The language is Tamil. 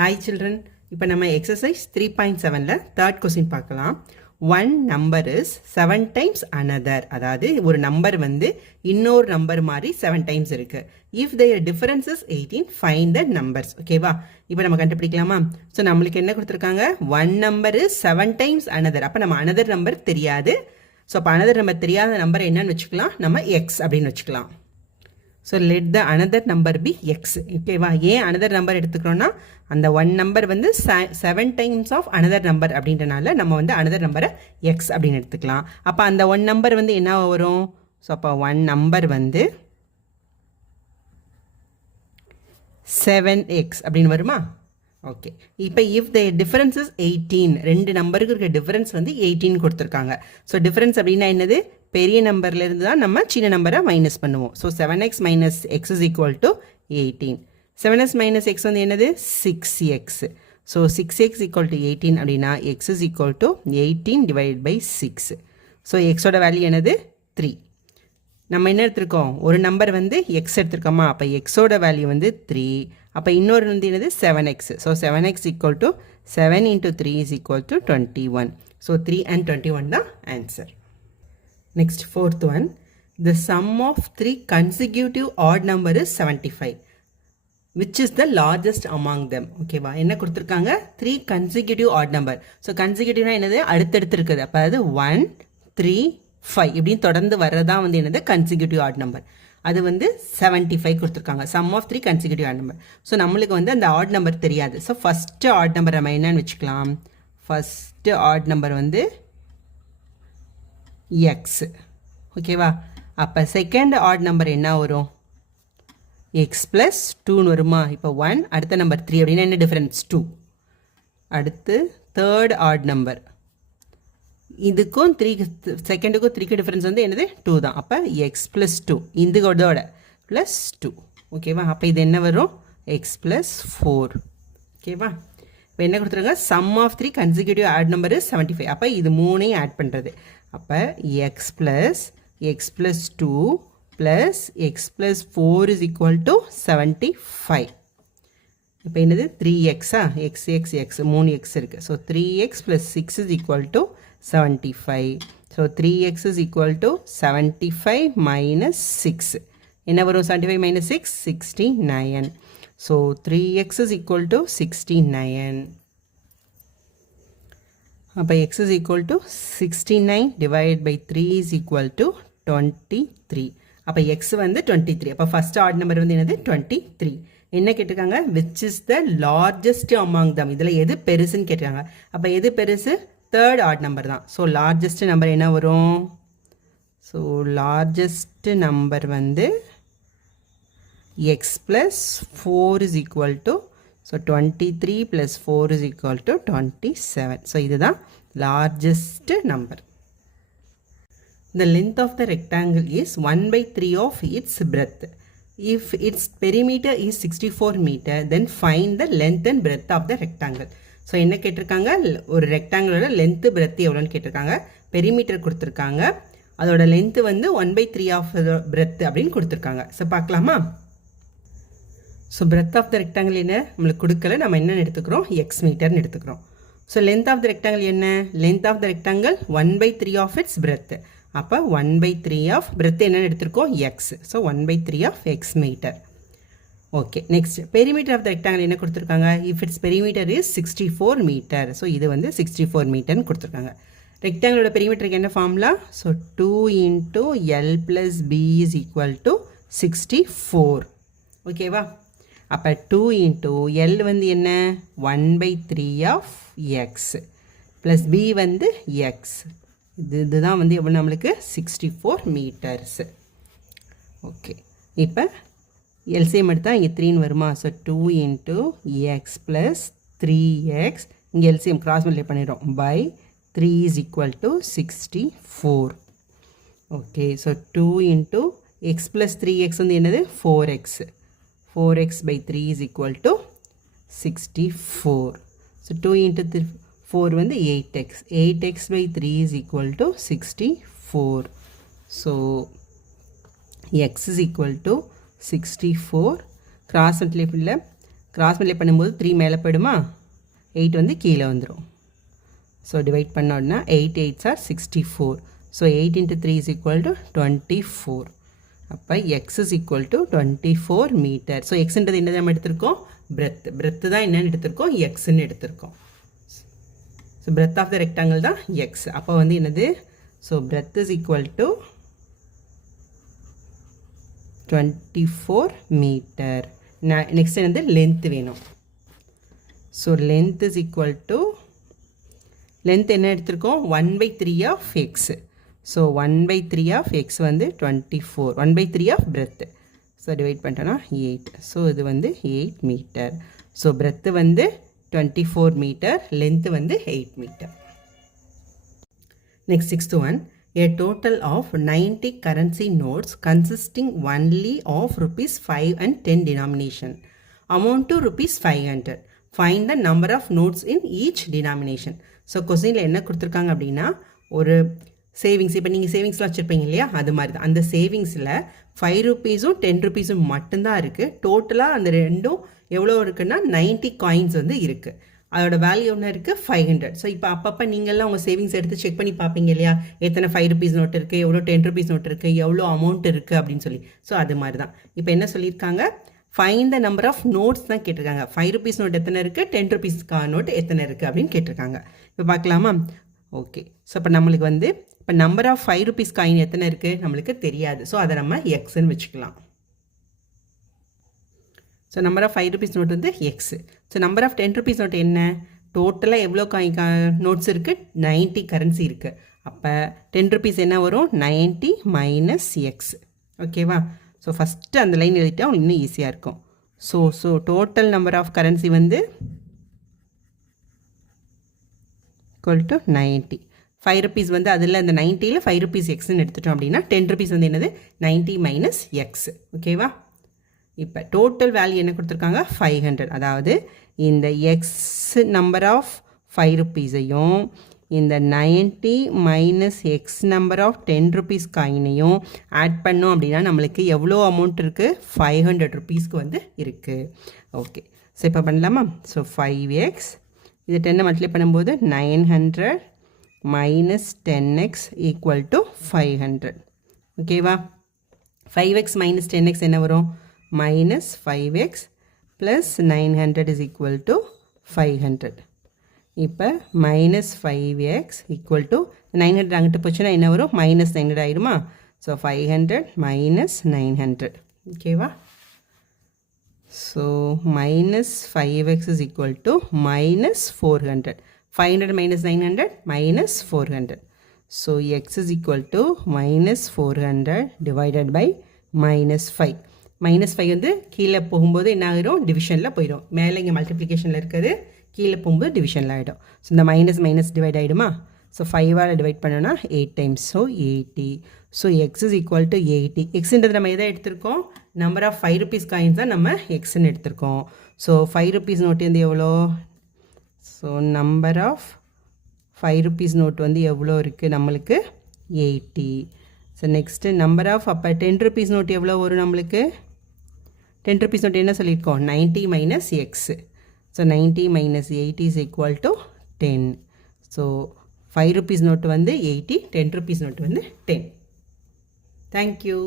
Hi children, இப்போ நம்ம exercise 3.7ல third question பார்க்கலாம். One number is 7 times another. அதாவது ஒரு நம்பர் வந்து இன்னொரு நம்பர் மாதிரி 7 times இருக்கு. If their difference is 18, find the numbers. ஓகேவா? இப்போ நம்ம கண்டுபிடிக்கலாமா? ஸோ நம்மளுக்கு என்ன கொடுத்துருக்காங்க? One number is 7 times another. அப்போ நம்ம another நம்பர் தெரியாது. ஸோ அப்போ another நம்பர் தெரியாத நம்பர் என்னன்னு வச்சுக்கலாம்? நம்ம x அப்படின்னு வச்சுக்கலாம். So let the another number be x. ஓகேவா? ஏன் another number எடுத்துக்கிறோம்னா அந்த one number வந்து 7 times of another number அப்படின்றனால நம்ம வந்து another number x அப்படின்னு எடுத்துக்கலாம். அப்போ அந்த one number வந்து என்ன வரும்? ஸோ அப்போ one number வந்து 7x அப்படின்னு வருமா? ஓகே. இப்போ if the difference is 18, ரெண்டு நம்பருக்கு இருக்க டிஃபரன்ஸ் வந்து 18 கொடுத்துருக்காங்க. ஸோ டிஃபரன்ஸ் அப்படின்னா என்னது? பெரிய நம்பர்லேருந்து தான் நம்ம சின்ன நம்பரை மைனஸ் பண்ணுவோம். So 7x minus x is equal to 18. 7x minus x வந்து என்னது? 6x. So 6x equal to 18 அப்படின்னா x is equal to 18 divided by 6. So xோட value என்னது? 3. நம்ம என்ன எடுத்திருக்கோம்? ஒரு நம்பர் வந்து x எடுத்திருக்கோமா? அப்போ xோட வேல்யூ வந்து 3. அப்போ இன்னொரு வந்து என்னது? 7x. So 7x equal to 7 into 3 is equal to 21. So 3 and 21 தான் answer. Next, fourth one. The sum of 3 consecutive odd number is 75. Which is the largest among them? Okay, என்ன கொடுத்திருக்காங்க? 3 consecutive odd number. So consecutive என்னது? அடுத்தடுத்து இருக்குது. அப்போ அது 1, 3, 5 இப்படின்னு தொடர்ந்து வர்றதா வந்து என்னது? consecutive odd number. அது வந்து 75 கொடுத்திருக்காங்க. Sum of 3 consecutive odd number. So நம்மளுக்கு வந்து அந்த odd number தெரியாது. So first odd number நம்ம என்னன்னு வச்சுக்கலாம்? First odd number வந்து x. ஓகேவா? அப்போ செகண்ட் ஆட் நம்பர் என்ன வரும்? x plus 2 வருமா? இப்போ 1, அடுத்த நம்பர் 3 அப்படின்னா என்ன டிஃபரன்ஸ்? 2. அடுத்து தேர்ட் ஆட் நம்பர், இதுக்கும் 3 செகண்டுக்கும் 3க்கு டிஃபரன்ஸ் வந்து என்னது? 2 தான். அப்போ x plus 2 இதோட ப்ளஸ் 2. ஓகேவா? அப்போ இது என்ன வரும்? x plus 4. ஓகேவா? இப்போ என்ன கொடுத்துருங்க? Sum of 3 consecutive odd number 75. அப்போ இது மூணையும் ஆட் பண்ணுறது. அப்போ x plus 2 plus x plus 4 is equal to 75. இப்போ என்னது? 3x x 3x இருக்குது. So 3x plus 6 is equal to 75. So 3x is equal to 75 minus 6. என்ன வரும்? 75 minus 6, 69. So 3x is equal to 69. அப்போ x is equal to 69 divided by 3 is equal to 23. அப்போ x வந்து 23. அப்போ ஃபர்ஸ்ட் ஆட் நம்பர் வந்து என்னது? 23. என்ன கேட்டிருக்காங்க? which is the largest among them. இதில் எது பெருசுன்னு கேட்டிருக்காங்க. அப்போ எது பெருசு? தேர்ட் ஆட் நம்பர் தான். ஸோ லார்ஜஸ்ட் நம்பர் என்ன வரும்? ஸோ லார்ஜஸ்ட் நம்பர் வந்து x plus 4 is equal to, so 23 plus 4 is equal to 27. So இதுதான் largest number. The length of the rectangle is 1 by 3 of its breadth. If its perimeter is 64 meter, then find the length and breadth of the rectangle. So என்ன கேட்டிருக்காங்க? ஒரு ரெக்டாங்கிளோட லென்த்து பிரெத்து எவ்வளோன்னு கேட்டிருக்காங்க. பெரிமீட்டர் கொடுத்துருக்காங்க. அதோட லென்த்து வந்து 1 by 3 ஆஃப் பிரெத்து அப்படின்னு கொடுத்துருக்காங்க. ஸோ பார்க்கலாமா? So breadth of the rectangle என்ன நம்மளுக்கு கொடுக்கல. நம்ம என்னென்னு எடுத்துக்கிறோம்? எக்ஸ் மீட்டர்னு எடுத்துக்கிறோம். So length of the rectangle என்ன? Length of the rectangle 1 by 3 of its breadth. அப்போ 1 by 3 ஆஃப் பிரெத் என்னென்னு எடுத்துருக்கோம்? X. So 1 by 3 of x metre. Okay. Next perimeter of the rectangle என்ன கொடுத்துருக்காங்க? If its perimeter is 64 metre. So இது வந்து 64 மீட்டர்னு கொடுத்துருக்காங்க. ரெக்டாங்கிளோட பெரிமீட்டருக்கு என்ன formula? So 2 into L plus B is equal to 64. ஓகேவா? அப்போ 2 into L வந்து என்ன? 1 by 3 of x plus B வந்து x. இதுதான் வந்து எவ்வளோ நம்மளுக்கு? 64 மீட்டர்ஸ். ஓகே. இப்போ எல்சிஎம் எடுத்தால் இங்கே 3 வருமா? So 2 into x plus 3x, இங்கே எல்சிஎம் கிராஸ் மல்டிப்ளை பண்ணிடுறோம், by 3 is equal to 64. Okay. So 2 into x plus 3x வந்து என்னது? 4x. 4x by 3 is equal to 64. So 2 into 4 வந்து 8x. 8x by 3 is equal to 64. So x is equal to 64. Cross multiply cross multiply பண்ணும்போது 3 மேலே போயிடுமா, 8 வந்து கீழே வந்துடும். ஸோ டிவைட் பண்ணோன்னா 8 8s are 64. So 8 into 3 is equal to 24. அப்போ x is equal to 24 metre. So எக்ஸ்ன்றது என்ன நம்ம எடுத்திருக்கோம், பிரெத்து தான் என்னன்னு எடுத்திருக்கோம், எக்ஸ்ன்னு எடுத்திருக்கோம். So breadth of the rectangle தான் எக்ஸ். அப்போ வந்து என்னது, so breadth is equal to 24 metre. Next என்னது, லென்த் வேணும். So length is equal to, length என்ன எடுத்திருக்கோம், 1/3 of x. So 1/3 of x வந்து 24, 1/3 ஆஃப் பிரெத். ஸோ டிவைட் பண்ணிட்டோன்னா 8. ஸோ இது வந்து 8 மீட்டர். ஸோ பிரெத்து வந்து 24 மீட்டர், லென்த்து வந்து 8 metre. Next 6th one. A total of 90 currency notes consisting only of rupees 5 and 10 denomination amount to rupees 500. Find the number of notes in each denomination. So கொஸ்டினில் என்ன கொடுத்துருக்காங்க அப்படின்னா, ஒரு சேவிங்ஸ், இப்போ நீங்கள் சேவிங்ஸ்லாம் வச்சுருப்பீங்க இல்லையா, அது மாதிரி தான். அந்த சேவிங்ஸில் 5 ரூபீஸும் 10 ரூபீஸும் மட்டும்தான் இருக்குது. டோட்டலாக அந்த ரெண்டும் எவ்வளோ இருக்குன்னா 90 காயின்ஸ் வந்து இருக்குது. அதோட வேல்யூ ஒன்று இருக்குது 500. ஸோ இப்போ அப்பப்போ நீங்கள்லாம் உங்கள் சேவிங்ஸ் எடுத்து செக் பண்ணி பார்ப்பீங்க இல்லையா, எத்தனை 5 ரூபீஸ் நோட் இருக்குது, எவ்வளோ 10 ரூபீஸ் நோட் இருக்குது, எவ்வளோ அமௌண்ட் இருக்குது அப்படின்னு சொல்லி. ஸோ அது மாதிரி தான் இப்போ என்ன சொல்லியிருக்காங்க, find the number of notes தான் கேட்டிருக்காங்க. 5 ரூபீஸ் நோட் எத்தனை இருக்குது, 10 ரூபீஸ் நோட் எத்தனை இருக்குது அப்படின்னு கேட்டிருக்காங்க. இப்போ பார்க்கலாமா, ஓகே. ஸோ இப்போ நம்மளுக்கு வந்து இப்போ நம்பர் ஆஃப் 5 ரூபீஸ் காயின் எத்தனை இருக்குது நம்மளுக்கு தெரியாது. ஸோ அதை நம்ம எக்ஸ்ன்னு வச்சுக்கலாம். So number of 5 rupees note வந்து x. So number of 10 rupees note என்ன, டோட்டலாக எவ்வளோ நோட்ஸ் இருக்குது, 90 கரன்சி இருக்குது. அப்போ 10 ரூபீஸ் என்ன வரும், 90 மைனஸ் எக்ஸ். ஓகேவா. ஸோ ஃபஸ்ட்டு அந்த லைன் எழுதிட்டா உங்களுக்கு இன்னும் ஈஸியாக இருக்கும். So total number of currency வந்து ஈக்குவல் டு 90. 5 ரூபீஸ் வந்து அதில் அந்த 90ல் 5 ரூபீஸ் எக்ஸ்ன்னு எடுத்துட்டோம் அப்படின்னா 10 ரூபீஸ் வந்து என்னது, 90 மைனஸ் எக்ஸ். ஓகேவா. இப்போ டோட்டல் வேல்யூ என்ன கொடுத்துருக்காங்க, 500. அதாவது இந்த எக்ஸ் நம்பர் ஆஃப் 5 ரூபீஸையும் இந்த 90 minus x number of 10 rupees காயினையும் ஆட் பண்ணோம் அப்படின்னா நம்மளுக்கு எவ்வளோ அமௌண்ட் இருக்குது, 500 ரூபீஸ்க்கு வந்து இருக்குது. ஓகே. ஸோ இப்போ பண்ணலாமா. ஸோ 5x இது 10 மல்டிப்ளை பண்ணும்போது 900 மைனஸ் 10x ஈக்குவல் டு 500. ஓகேவா. 5x மைனஸ் 10x என்ன வரும், minus 5x plus 900 is equal to 500. இப்போ மைனஸ் 5x ஈக்குவல் டு 900 அங்கிட்டு போச்சுன்னா என்ன வரும், மைனஸ் 900 ஆயிடுமா. So 500 minus 900. ஓகேவா. So minus 5x is equal to minus 400. 500 minus 900 minus 400. So x is equal to minus 400 divided by minus 5. Minus 5 வந்து கீழே போகும்போது என்ன ஆகிடும், டிவிஷனில் போயிடும். மேலே இங்கே மல்டிப்ளிகேஷனில் இருக்கிறது, கீழே போகும்போது டிவிஷனில் ஆகிடும். ஸோ இந்த மைனஸ் மைனஸ் டிவைட் ஆகிடுமா. ஸோ 5ஆல் டிவைட் பண்ணோன்னா 8 times. So 80. So x is equal to 80. எக்ஸுன்றது நம்ம எதை எடுத்திருக்கோம், நம்பர் ஆஃப் 5 ரூபீஸ் காயின்ஸ் தான் நம்ம எக்ஸ்ன்னு எடுத்திருக்கோம். ஸோ 5 ரூபீஸ் நோட்டு வந்து எவ்வளோ, so number of 5 rupees note வந்து எவ்வளோ இருக்குது நம்மளுக்கு, 80. ஸோ நெக்ஸ்ட்டு நம்பர் ஆஃப், அப்போ 10 ரூபீஸ் நோட் எவ்வளோ வரும் நம்மளுக்கு, 10 ரூபீஸ் நோட் என்ன சொல்லியிருக்கோம், 90 minus x. So 90 minus 80 is equal to 10. So 5 rupees note வந்து 80, 10 ரூபீஸ் நோட்டு வந்து 10. தேங்க்யூ.